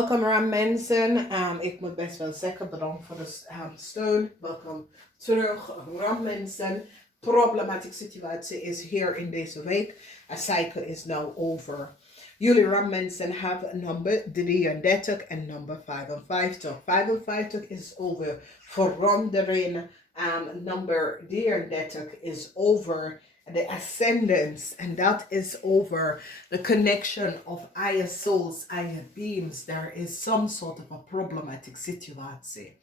Welkom Ram mensen. Ik moet best wel zeggen, bedankt voor de steun. Welkom terug Ram mensen. Problematic situatie is here in deze week. A cycle is now over. Jullie Ram mensen hebben nummer 33 en nummer 55. 55 is over verandering. Number 33 is over the ascendance, and that is over the connection of higher souls, higher beings. There is some sort of a problematic situatie.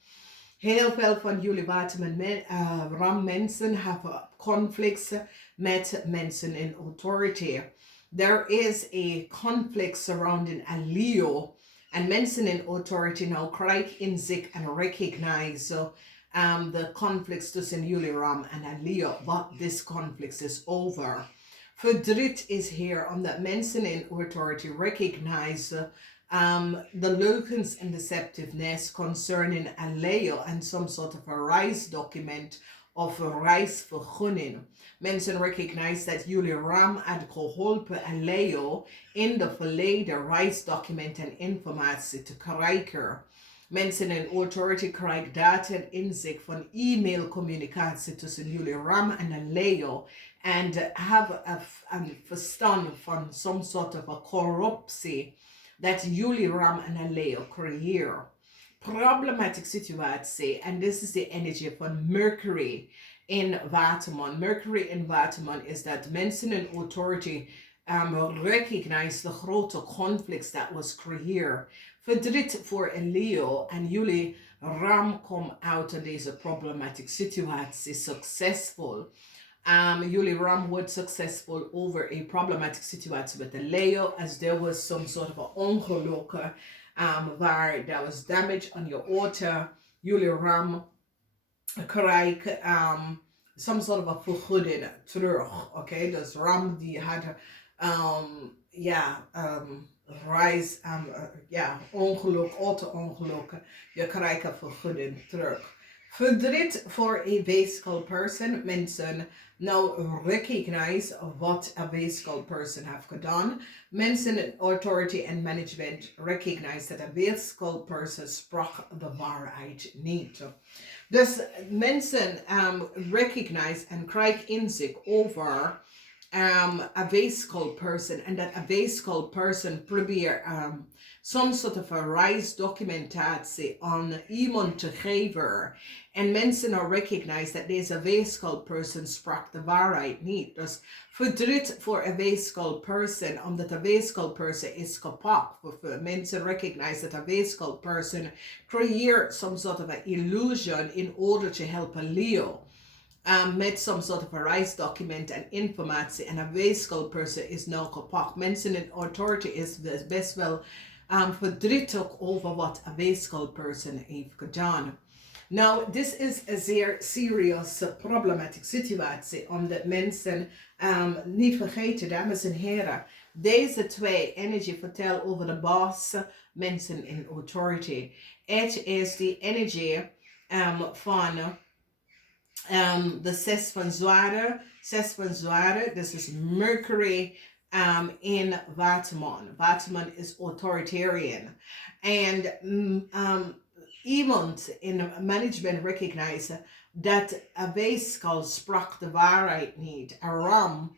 Heel veel van jullie Ram mensen hebben conflicts met mensen in authority. There is a conflict surrounding a Leo, and mensen in authority now krijg inzicht and recognize the conflicts tussen jullie Ram en Leo, but this conflict is over. Verdriet is here omdat mensen in authority recognize the leugens and deceptiveness concerning a Leo and some sort of a reis document of a reisvergunning. Mensen recognize that jullie Ram had geholpen a Leo in de verleden reisdocument en informatie te krijgen. Mensen in authority krijgen data en inzicht van e-mailcommunicatie tussen jullie Ram en Leo and have a verstand van some sort of a corruptie that jullie Ram en Leo creëer. Problematic situatie, and this is the energy van Mercury in Waterman. Mercury in Waterman is that mensen in authority recognize the grote conflicts that was creëerd. Verdriet voor een Leo en jullie Ram come out of deze problematic situatie successful. Jullie Ram was successful over a problematic situation with the Leo, as there was some sort of a ongeluk waar there was damage on your auto. Jullie Ram krijgt some sort of a vergoeding terug. Okay, dus Ram die had reis, ongeluk, auto-ongeluk. Je krijgt een vergoeding terug. Verdriet voor a physical person. Mensen now recognize what a physical person have gedaan. Mensen in authority and management recognize that a physical person sprak de waarheid niet. Dus mensen recognize en krijgen inzicht over a physical person, and that a physical person probeer some sort of a reis documentatie aan iemand te geven. En mensen are recognize that deze physical person sprak de waarheid niet. Dus verdriet voor a physical person, omdat a physical person is kapot. Mensen recognize that a physical person create some sort of an illusion in order to help a Leo. Met some sort of a reis document and informatie, and a physical person is now kapot. Mensen in authority is best wel verdrietig over wat a physical person heeft gedaan. Now, this is a zeer serious problematic situatie, omdat mensen niet vergeten, dames en heren, deze twee energie vertellen over de boss, mensen in authority. Het is de energie van de zes van zwaarden, this is Mercury in Waterman. Waterman is authoritarian. And iemand in management recognize dat a physical sprak de waarheid niet. A Ram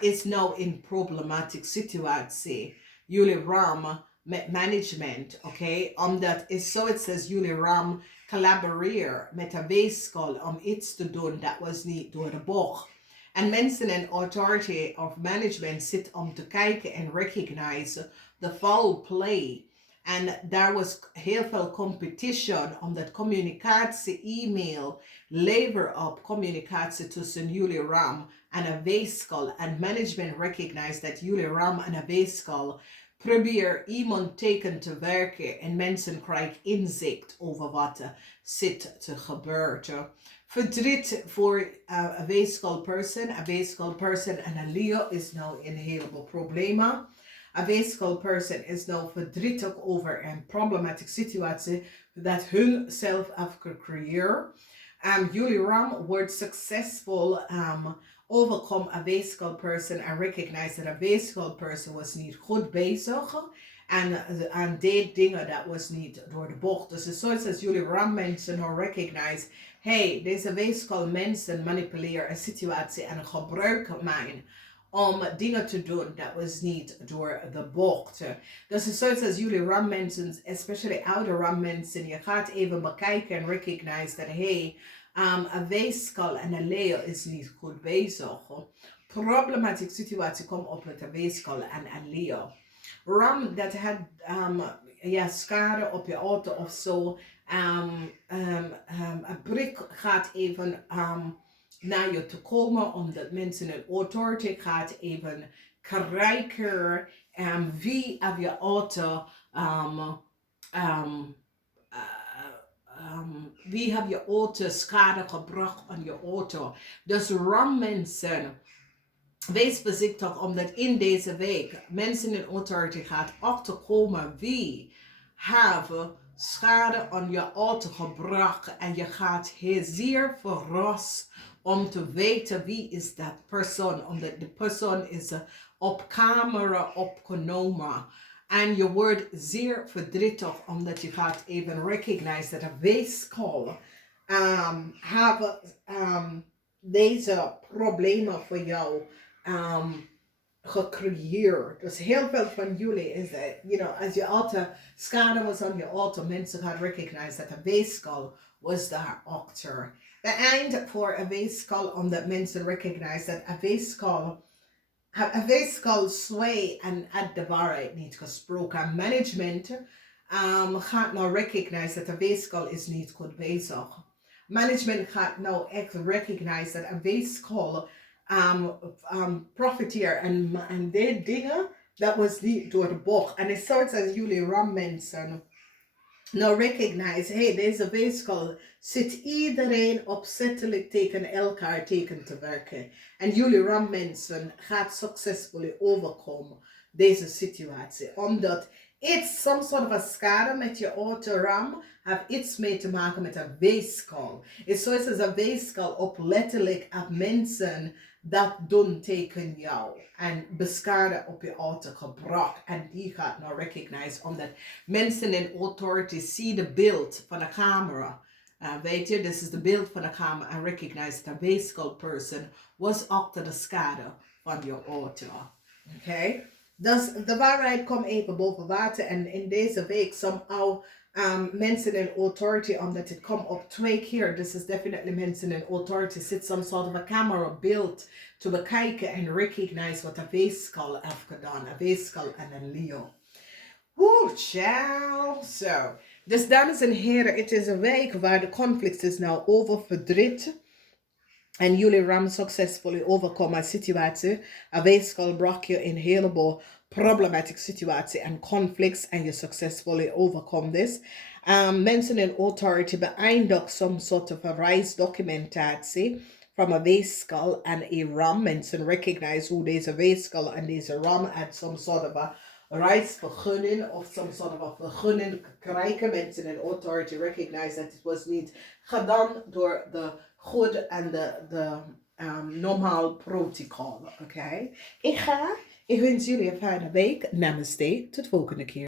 is now in problematic situatie. Jullie Ram met management, okay? Omdat is zo, it says jullie Ram collaboreer met een weeskal om iets te doen dat was niet door de bocht. En mensen in authority of management zitten om te kijken en recognize the foul play. En daar was heel veel competition omdat communicatie, e-mail, lever op communicatie tussen jullie Ram en een weeskal. En management recognize dat jullie Ram en een weeskal probeer iemand tegen te werken en mensen krijgen inzicht over wat er zit te gebeuren. Verdriet voor a physical person. A physical person en een Leo is nou een heleboel problemen. A physical person is nou verdrietig over een problematic situatie dat hun zelf heeft gecreëerd. Jullie Ram wordt successful overcome a physical person and recognize that a physical person was niet goed bezig En deed dingen dat was niet door de bocht. Dus het is zoals als jullie rammensen nou recognize, hey, deze weeskal mensen manipuleren een situatie en gebruiken mij om dingen te doen dat was niet door de bocht. Dus het is zoals als jullie rammensen, especially oude rammensen, je gaat even bekijken en recognize dat hey, een weeskal en een leeuw is niet goed bezig. Problematische situatie komt op met een weeskal en een leeuw. Ram dat had schade op je auto of zo. Een brik gaat even naar je te komen omdat mensen een authority gaat even kijken wie heb je auto wie heb je auto schade gebracht aan je auto. Dus ram mensen. Wees voorzichtig omdat in deze week mensen in authority gaat achterkomen wie hebben schade aan je auto gebracht en je gaat heel zeer verrast om te weten wie is dat persoon, omdat de persoon is op camera opgenomen. En je wordt zeer verdrietig omdat je gaat even recognize dat een weeskal hebben deze problemen voor jou gecreëerd. Dus heel veel van jullie is dat, als je auto schade was aan je auto, mensen gaan recognize dat een weeskal was daar achter. De eind voor een weeskal, omdat mensen recognize dat een weeskal sway en had de waarheid niet gesproken. Management gaat nou recognize dat een weeskal is niet goed bezig. Management gaat nou echt recognize dat een weeskal profiteer en deed dingen dat was niet door de bocht. En het soort als jullie rammensen nou recognize, hey, deze weeskal zit iedereen opzettelijk tegen elkaar tegen te werken. En jullie rammensen gaat succesvol overkomen deze situatie. Omdat iets, some sort of schade met je autoram, heeft iets mee te maken met een weeskal. Het is zoals een weeskal op letterlijk op mensen dat doen tegen jou. En beschade op je auto gebracht. En die gaat nou recognize. Omdat mensen in authority zien de beeld van de camera. Weet je, dit is de beeld van de camera. En recognize that a weeskal person was achter de schade van je auto. Oké? Dus de waarheid komt even boven water. En in deze week, somehow, mensen in authority, omdat het komt op 2 keer. Dus is definitely mensen in authority. Zit some sort of a camera beeld te bekijken en recognize wat een weeskal heeft gedaan. Een weeskal en een leeuw. Oeh, ciao. Zo. Dus dames en heren, het is een week waar de conflict is nou over verdriet. En jullie ram succesvol overkomen situatie. Een weeskal brak je in een heleboel problematische situatie en conflicts en je succesvol overkomt this. Mensen in authority beëindigt some sort of a reisdocumentatie from a weeskal en een ram. Mensen recognize hoe deze weeskal en deze ram had some sort of a reisvergunning of some sort of a vergunning krijgen. Mensen in authority recognize that it was niet gedaan door de goed en de normaal protocol. Oké? Ik wens jullie een fijne week. Namaste. Tot volgende keer.